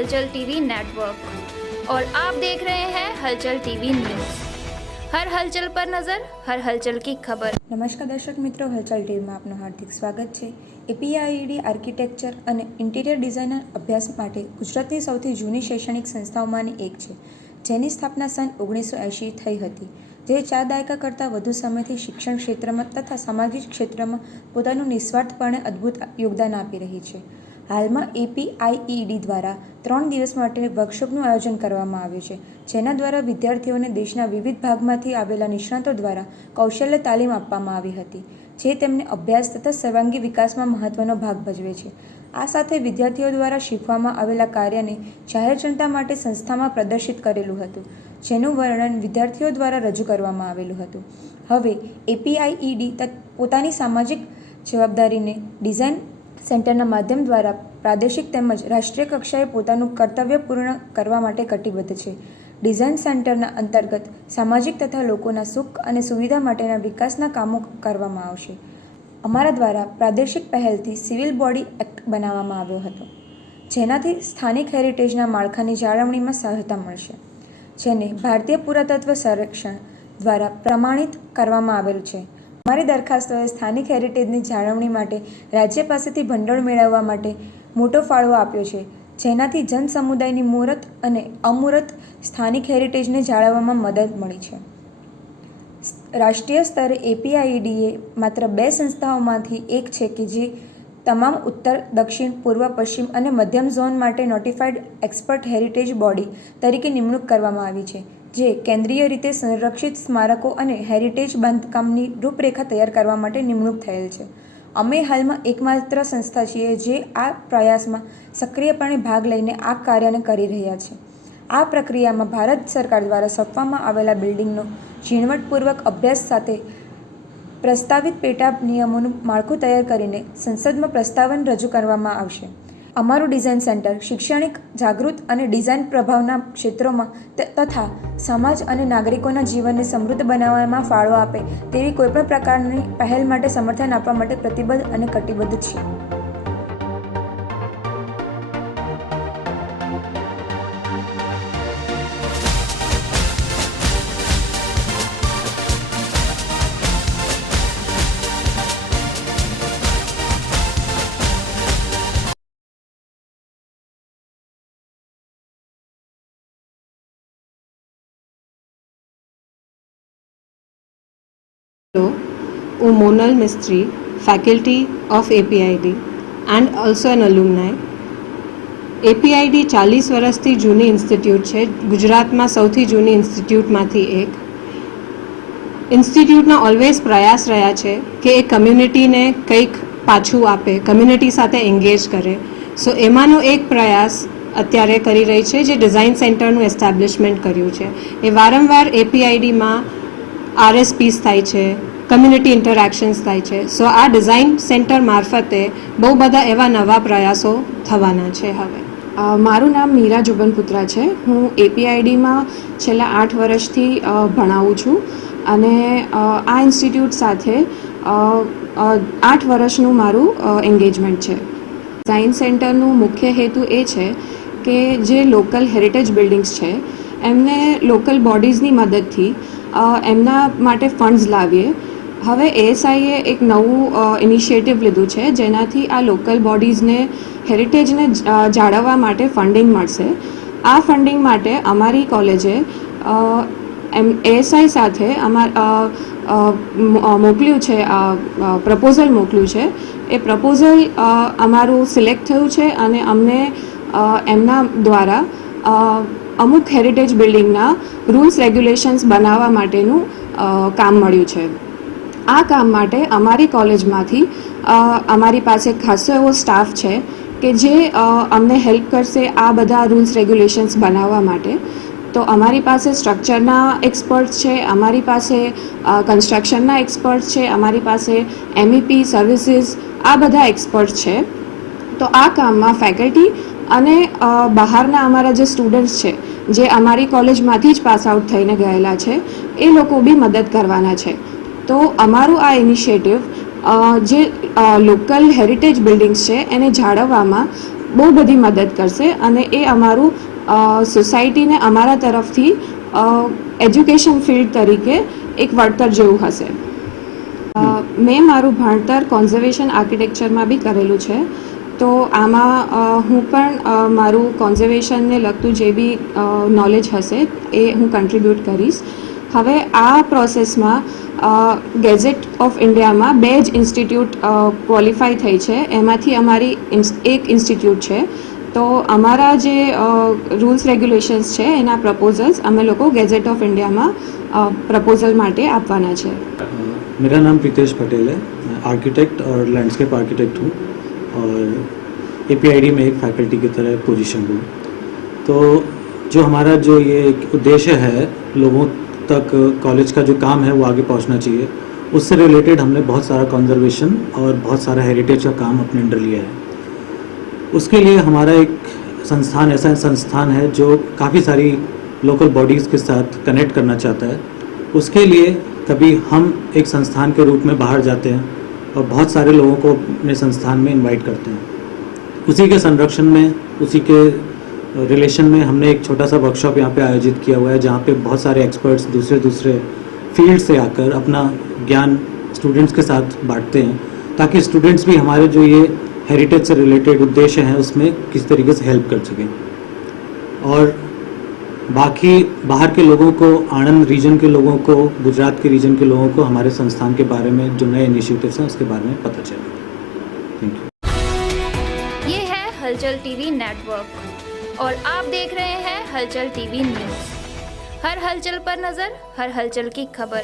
हलचल TV network और आप देख रहे हैं हलचल टीवी न्यूज़। हर हलचल पर नजर, हर हलचल की खबर। નમસ્કાર દર્શક મિત્રો, હલચલ ટીવીમાં આપનું હાર્દિક સ્વાગત છે। એપીઆઈડી આર્કિટેક્ચર અને ઇન્ટિરિયર ડિઝાઇનર અભ્યાસ માટે ગુજરાતની સૌથી જૂની શૈક્ષણિક સંસ્થાઓમાંની એક છે, જેની સ્થાપના સન 1980 થઈ હતી, જે 4 દાયકા કરતાં વધુ સમયથી શિક્ષણ ક્ષેત્રમાં તથા સામાજિક ક્ષેત્રમાં પોતાનું નિસ્વાર્થપણે અદ્ભુત યોગદાન આપી રહી છે। હાલમાં એપીઆઈડી દ્વારા 3 દિવસ માટે વર્કશોપનું આયોજન કરવામાં આવ્યું છે, જેના દ્વારા વિદ્યાર્થીઓને દેશના વિવિધ ભાગમાંથી આવેલા નિષ્ણાતો દ્વારા કૌશલ્ય તાલીમ આપવામાં આવી હતી, જે તેમને અભ્યાસ તથા સર્વાંગી વિકાસમાં મહત્વનો ભાગ ભજવે છે। આ સાથે વિદ્યાર્થીઓ દ્વારા શીખવામાં આવેલા કાર્યને જાહેર જનતા માટે સંસ્થામાં પ્રદર્શિત કરેલું હતું, જેનું વર્ણન વિદ્યાર્થીઓ દ્વારા રજૂ કરવામાં આવેલું હતું। હવે એપીઆઈડી પોતાની સામાજિક જવાબદારીને ડિઝાઇન સેન્ટરના માધ્યમ દ્વારા પ્રાદેશિક તેમજ રાષ્ટ્રીય કક્ષાએ પોતાનું કર્તવ્ય પૂર્ણ કરવા માટે કટિબદ્ધ છે। ડિઝાઇન સેન્ટરના અંતર્ગત સામાજિક તથા લોકોના સુખ અને સુવિધા માટેના વિકાસના કામો કરવામાં આવશે। અમારા દ્વારા પ્રાદેશિક પહેલથી સિવિલ બોડી એક્ટ બનાવવામાં આવ્યો હતો, જેનાથી સ્થાનિક હેરિટેજના માળખાની જાળવણીમાં સહાયતા મળશે, જેને ભારતીય પુરાતત્વ સર્વેક્ષણ દ્વારા પ્રમાણિત કરવામાં આવેલ છે। અમારી દરખાસ્તોએ સ્થાનિક હેરિટેજની જાળવણી માટે રાજ્ય પાસેથી ભંડોળ મેળવવા માટે મોટો ફાળો આપ્યો છે, જેનાથી જન સમુદાયની મૂર્ત અને અમૂર્ત સ્થાનિક હેરિટેજને જાળવવામાં મદદ મળી છે। રાષ્ટ્રીય સ્તરે એપીઆઈડીએ માત્ર 2 સંસ્થાઓમાંથી એક છે કે જે તમામ ઉત્તર, દક્ષિણ, પૂર્વ, પશ્ચિમ અને મધ્યમ ઝોન માટે નોટિફાઈડ એક્સપર્ટ હેરિટેજ બોડી તરીકે નિમણૂક કરવામાં આવી છે, જે કેન્દ્રીય રીતે સંરક્ષિત સ્મારકો અને હેરિટેજ બાંધકામની રૂપરેખા તૈયાર કરવા માટે નિમણૂક થયેલ છે। અમે હાલમાં એકમાત્ર સંસ્થા છીએ જે આ પ્રયાસમાં સક્રિયપણે ભાગ લઈને આ કાર્યને કરી રહ્યા છે। આ પ્રક્રિયામાં ભારત સરકાર દ્વારા સોંપવામાં આવેલા બિલ્ડિંગનો ઝીણવટપૂર્વક અભ્યાસ સાથે પ્રસ્તાવિત પેટા નિયમોનું માળખું તૈયાર કરીને સંસદમાં પ્રસ્તાવન રજૂ કરવામાં આવશે। અમારું ડિઝાઇન સેન્ટર શૈક્ષણિક, જાગૃત અને ડિઝાઇન પ્રભાવના ક્ષેત્રોમાં તથા સમાજ અને નાગરિકોના જીવનને સમૃદ્ધ બનાવવામાં ફાળો આપે તેવી કોઈપણ પ્રકારની પહેલ માટે સમર્થન આપવા માટે પ્રતિબદ્ધ અને કટિબદ્ધ છીએ। Hello, I'm Monal Mistry, faculty of APID and also an alumni. APID 40 વર્ષથી જૂની ઇન્સ્ટિટ્યૂટ છે, ગુજરાતમાં સૌથી જૂની ઇન્સ્ટિટ્યૂટમાંથી એક। ઇન્સ્ટિટ્યૂટના ઓલવેઝ પ્રયાસ રહ્યા છે કે એ કમ્યુનિટીને કંઈક પાછું આપે, કમ્યુનિટી સાથે એન્ગેજ કરે। સો એમાંનો એક પ્રયાસ અત્યારે કરી રહી છે, જે ડિઝાઇન સેન્ટરનું એસ્ટાબ્લિશમેન્ટ કર્યું છે। એ વારંવાર એપીઆઈડીમાં RSPs થાય છે, કમ્યુનિટી ઇન્ટરેક્શન્સ થાય છે। સો આ ડિઝાઇન સેન્ટર મારફતે બહુ બધા એવા નવા પ્રયાસો થવાના છે। હવે મારું નામ મીરા જુબનપુત્રા છે। હું એપીઆઈડીમાં છેલ્લા 8 વર્ષથી ભણાવું છું અને આ ઇન્સ્ટિટ્યૂટ સાથે 8 વર્ષનું મારું એન્ગેજમેન્ટ છે। ડિઝાઇન સેન્ટરનું મુખ્ય હેતુ એ છે કે જે લોકલ હેરિટેજ બિલ્ડિંગ્સ છે એમને લોકલ બોડીઝની મદદથી એમના માટે ફંડ્સ લાવીએ। હવે એએસઆઈએ એક નવું ઇનિશિયેટિવ લીધું છે, જેનાથી આ લોકલ બોડીઝને હેરિટેજને જાળવવા માટે ફંડિંગ મળશે। આ ફંડિંગ માટે અમારી કોલેજે એએસઆઈ સાથે મોકલ્યું છે, પ્રપોઝલ મોકલ્યું છે। એ પ્રપોઝલ અમારું સિલેક્ટ થયું છે અને અમને એમના દ્વારા અમુક હેરિટેજ બિલ્ડિંગના રૂલ્સ રેગ્યુલેશન્સ બનાવવા માટેનું કામ મળ્યું છે। આ કામ માટે અમારી કોલેજમાંથી અમારી પાસે ખાસો એવો સ્ટાફ છે કે જે અમને હેલ્પ કરશે આ બધા રૂલ્સ રેગ્યુલેશન્સ બનાવવા માટે। તો અમારી પાસે સ્ટ્રક્ચરના એક્સપર્ટ્સ છે, અમારી પાસે કન્સ્ટ્રક્શનના એક્સપર્ટ્સ છે, અમારી પાસે MEP સર્વિસીસ, આ બધા એક્સપર્ટ્સ છે। તો આ કામમાં ફેકલ્ટી અને બહારના અમારા જે સ્ટુડન્ટ્સ છે, જે અમારી કોલેજમાંથી જ પાસ આઉટ થઈને ગયેલા છે, એ લોકો બી મદદ કરવાના છે। તો અમારું આ ઇનિશિયેટિવ જે લોકલ હેરિટેજ બિલ્ડિંગ્સ છે એને જાળવવામાં બહુ બધી મદદ કરશે અને એ અમારું સોસાયટીને અમારા તરફથી એજ્યુકેશન ફિલ્ડ તરીકે એક વળતર જેવું હશે. મેં મારું ભણતર કોન્ઝર્વેશન આર્કિટેક્ચરમાં બી કરેલું છે, તો આમાં હું પણ મારું કોન્ઝર્વેશનને લગતું જે બી નોલેજ હશે એ હું કન્ટ્રીબ્યુટ કરીશ. હવે આ પ્રોસેસમાં ગેઝેટ ઓફ ઇન્ડિયામાં 2 જ ઇન્સ્ટિટ્યૂટ ક્વોલિફાય થઈ છે, એમાંથી અમારી એક ઇન્સ્ટિટ્યૂટ છે. તો અમારા જે રૂલ્સ રેગ્યુલેશન્સ છે એના પ્રપોઝલ્સ અમે લોકો ગેઝેટ ઓફ इंडिया प्रपोजल माटे आपवाना है. मेरा नाम प्रीतेश पटेल है, मैं आर्किटेक्ट और लैंडस्केप आर्किटेक्ट हूँ और APID में एक फैकल्टी की तरह पोजीशन हूँ. तो जो हमारा जो ये एक उद्देश्य है, लोगों तक कॉलेज का जो काम है वो आगे पहुँचना चाहिए, उससे रिलेटेड हमने बहुत सारा कंजर्वेशन और बहुत सारा हेरिटेज का काम अपने अंडर लिया है. उसके लिए हमारा एक संस्थान ऐसा संस्थान है जो काफ़ी सारी लोकल बॉडीज़ के साथ कनेक्ट करना चाहता है. उसके लिए कभी हम एक संस्थान के रूप में बाहर जाते हैं और बहुत सारे लोगों को अपने संस्थान में इनवाइट करते हैं. उसी के संरक्षण में, उसी के रिलेशन में हमने एक छोटा सा वर्कशॉप यहाँ पे आयोजित किया हुआ है, जहाँ पे बहुत सारे एक्सपर्ट्स दूसरे फील्ड से आकर अपना ज्ञान स्टूडेंट्स के साथ बांटते हैं, ताकि स्टूडेंट्स भी हमारे जो ये हेरिटेज से रिलेटेड उद्देश्य हैं उसमें किस तरीके से हेल्प कर सकें. और बाकी बाहर के लोगों को, आनंद रीजन के लोगों को, गुजरात के रीजन के लोगों को हमारे संस्थान के बारे में जो नए इनिशिएटिव्स हैं उसके बारे में पता चले. Thank you. ये है हलचल टीवी नेटवर्क और आप देख रहे हैं हलचल टीवी न्यूज़. हर हलचल पर नज़र, हर हलचल की खबर.